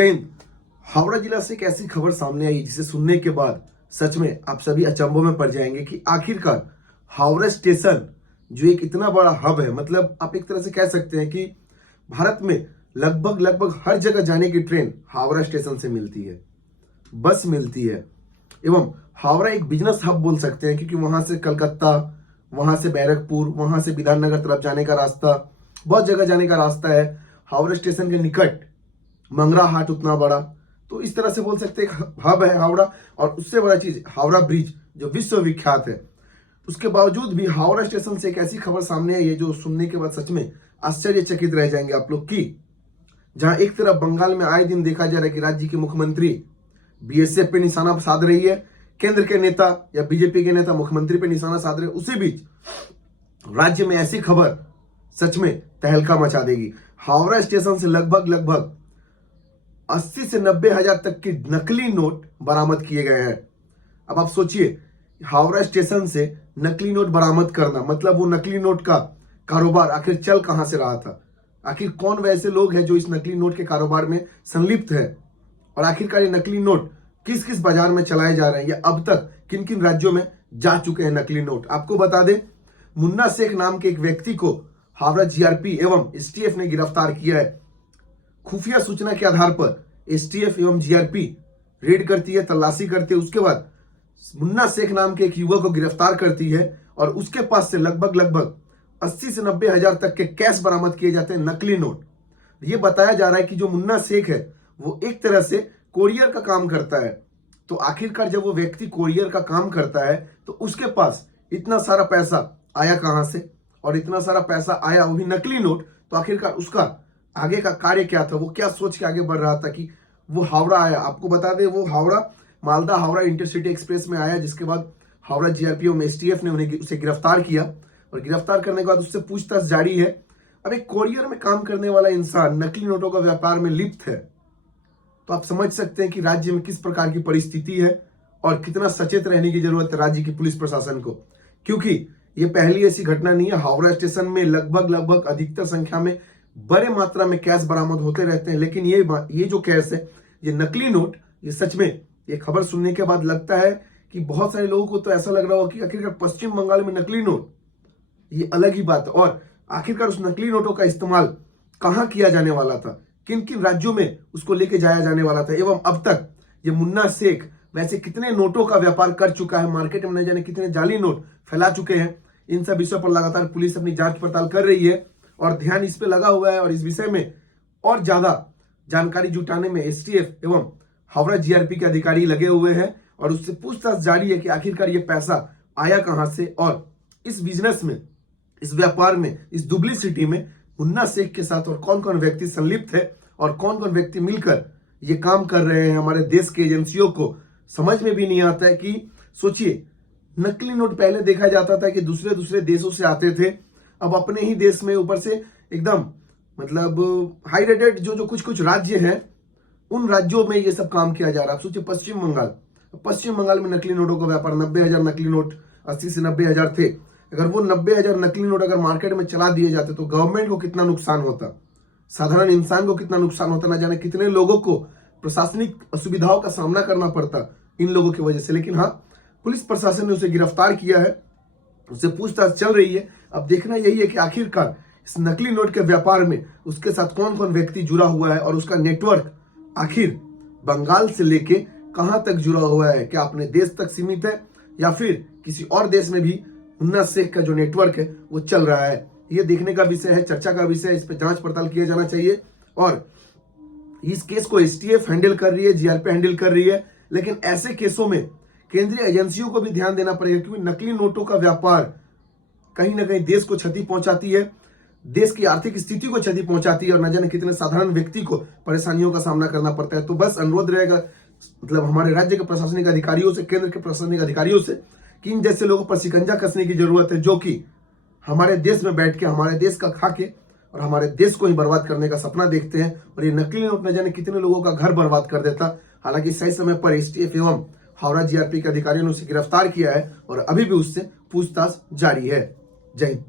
जय हिंद। हावड़ा जिला से एक ऐसी खबर सामने आई जिसे सुनने के बाद सच में आप सभी अचंभों में पड़ जाएंगे कि आखिरकार हावड़ा स्टेशन जो एक इतना बड़ा हब है, मतलब आप एक तरह से कह सकते हैं कि भारत में लगभग हर जगह जाने की ट्रेन हावड़ा स्टेशन से मिलती है, बस मिलती है। एवं हावड़ा एक बिजनेस हब बोल सकते हैं क्योंकि वहां से कलकत्ता, वहां से बैरकपुर, वहां से विधाननगर तरफ जाने का रास्ता, बहुत जगह जाने का रास्ता है। हावड़ा स्टेशन के निकट मंगरा हाट उतना बड़ा, तो इस तरह से बोल सकते हैं हब है हावड़ा। और उससे बड़ा चीज हावड़ा ब्रिज जो विश्वविख्यात है। उसके बावजूद भी हावड़ा स्टेशन से एक ऐसी खबर सामने आई है जो सुनने के बाद सच में आश्चर्यचकित रह जाएंगे आप लोग की, जहां एक तरफ बंगाल में आए दिन देखा जा रहा है कि राज्य के मुख्यमंत्री बीएसएफ पे निशाना साध रही है, केंद्र के नेता या बीजेपी के नेता मुख्यमंत्री पे निशाना साध रहे, उसी बीच राज्य में ऐसी खबर सच में तहलका मचा देगी। हावड़ा स्टेशन से लगभग 80 से 90 हजार तक के नकली नोट बरामद किए गए हैं। अब आप सोचिए, हावड़ा स्टेशन से नकली नोट बरामद करना मतलब वो नकली नोट का कारोबार आखिर चल कहां से रहा था, आखिर कौन वैसे लोग हैं जो इस नकली नोट के कारोबार में संलिप्त है, और आखिरकार ये नकली नोट किस किस बाजार में चलाए जा रहे हैं, या अब तक किन किन राज्यों में जा चुके हैं नकली नोट। आपको बता दें, मुन्ना शेख नाम के एक व्यक्ति को हावड़ा जीआरपी एवं एसटीएफ ने गिरफ्तार किया है। खुफिया सूचना के आधार पर एसटीएफ एवं जीआरपी रेड करती है, तलाशी करती है। उसके बाद मुन्ना शेख नाम के एक युवक को गिरफ्तार करती है और उसके पास से लगभग 80 से 90 हजार तक के कैश बरामद किए जाते हैं, नकली नोट। ये बताया जा रहा है कि जो मुन्ना शेख है वो एक तरह से कोरियर का काम करता है। तो आखिरकार जब वो व्यक्ति कोरियर का काम करता है तो उसके पास इतना सारा पैसा आया कहां से, और इतना सारा पैसा आया वो भी नकली नोट, तो आखिरकार उसका आगे का कार्य क्या था, वो क्या सोच के आगे बढ़ रहा था कि वो हावड़ा आया। आपको बता दें, वो हावड़ा मालदा हावड़ा इंटरसिटी एक्सप्रेस में आया, जिसके बाद हावड़ा जीआरपी और एसटीएफ ने उसे गिरफ्तार किया, और गिरफ्तार करने के बाद उससे पूछताछ जारी है। अब एक कोरियर में काम करने वाला इंसान नकली नोटों का व्यापार में लिप्त है, तो आप समझ सकते हैं कि राज्य में किस प्रकार की परिस्थिति है और कितना सचेत रहने की जरूरत है राज्य की पुलिस प्रशासन को। क्योंकि ये पहली ऐसी घटना नहीं है, हावड़ा स्टेशन में लगभग अधिकतर संख्या में बड़े मात्रा में कैश बरामद होते रहते हैं, लेकिन ये जो कैश है, ये नकली नोट, ये सच में ये खबर सुनने के बाद लगता है कि बहुत सारे लोगों को तो ऐसा लग रहा होगा कि आखिरकार पश्चिम बंगाल में नकली नोट, ये अलग ही बात है। और आखिरकार उस नकली नोटों का इस्तेमाल कहां किया जाने वाला था, किन किन राज्यों में उसको लेके जाया जाने वाला था, एवं अब तक ये मुन्ना शेख वैसे कितने नोटों का व्यापार कर चुका है, मार्केट में न जाने कितने जाली नोट फैला चुके हैं। इन सब विषयों पर लगातार पुलिस अपनी जांच पड़ताल कर रही है और ध्यान इस पे लगा हुआ है, और इस विषय में और ज्यादा जानकारी जुटाने में एसटीएफ एवं हावड़ा जीआरपी के अधिकारी लगे हुए हैं, और उससे पूछताछ जारी है कि आखिरकार ये पैसा आया कहां से, और इस बिजनेस में, इस व्यापार में, इस दुबली सिटी में मुन्ना शेख के साथ और कौन कौन व्यक्ति संलिप्त है और कौन कौन व्यक्ति मिलकर ये काम कर रहे हैं। हमारे देश के एजेंसियों को समझ में भी नहीं आता है कि सोचिए, नकली नोट पहले देखा जाता था कि दूसरे देशों से आते थे, अब अपने ही देश में ऊपर से एकदम मतलब हाई रेटेड जो कुछ राज्य हैं, उन राज्यों में ये सब काम किया जा रहा है। आप सोचिए, पश्चिम बंगाल में नकली नोटों का व्यापार, 90 हजार नकली नोट, 80 से 90 हजार थे। अगर वो 90 हजार नकली नोट अगर मार्केट में चला दिए जाते तो गवर्नमेंट को कितना नुकसान होता, साधारण इंसान को कितना नुकसान होता, ना जाने कितने लोगों को प्रशासनिक असुविधाओं का सामना करना पड़ता इन लोगों की वजह से। लेकिन हाँ, पुलिस प्रशासन ने उसे गिरफ्तार किया है, उससे पूछताछ चल रही है। अब देखना यही है कि आखिरकार इस नकली नोट के व्यापार में उसके साथ कौन कौन व्यक्ति जुड़ा हुआ है, और उसका नेटवर्क आखिर बंगाल से लेके कहां तक जुड़ा हुआ है, क्या अपने देश तक सीमित है या फिर किसी और देश में भी मुन्ना शेख का जो नेटवर्क है वो चल रहा है। ये देखने का विषय है, चर्चा का विषय है, इस पर जांच पड़ताल किया जाना चाहिए। और इस केस को एसटीएफ हैंडल कर रही है, जीआरपी हैंडल कर रही है, लेकिन ऐसे केसों में केंद्रीय एजेंसियों को भी ध्यान देना पड़ेगा, क्योंकि नकली नोटों का व्यापार कहीं ना कहीं देश को क्षति पहुंचाती है, देश की आर्थिक स्थिति को क्षति पहुंचाती है, और न जाने कितने साधारण व्यक्ति को परेशानियों का सामना करना पड़ता है। तो बस अनुरोध रहेगा, मतलब हमारे राज्य के प्रशासनिक अधिकारियों से, केंद्र के प्रशासनिक अधिकारियों से, कि इन जैसे लोगों पर शिकंजा कसने की जरूरत है, जो कि हमारे देश में बैठ के हमारे देश का खा के और हमारे देश को ही बर्बाद करने का सपना देखते हैं। और ये नकली नोट न जाने कितने लोगों का घर बर्बाद कर देता। हालांकि सही समय पर एसटीएफ एवं हावड़ा जीआरपी के अधिकारियों ने उसे गिरफ्तार किया है और अभी भी उससे पूछताछ जारी है। जय हिंद।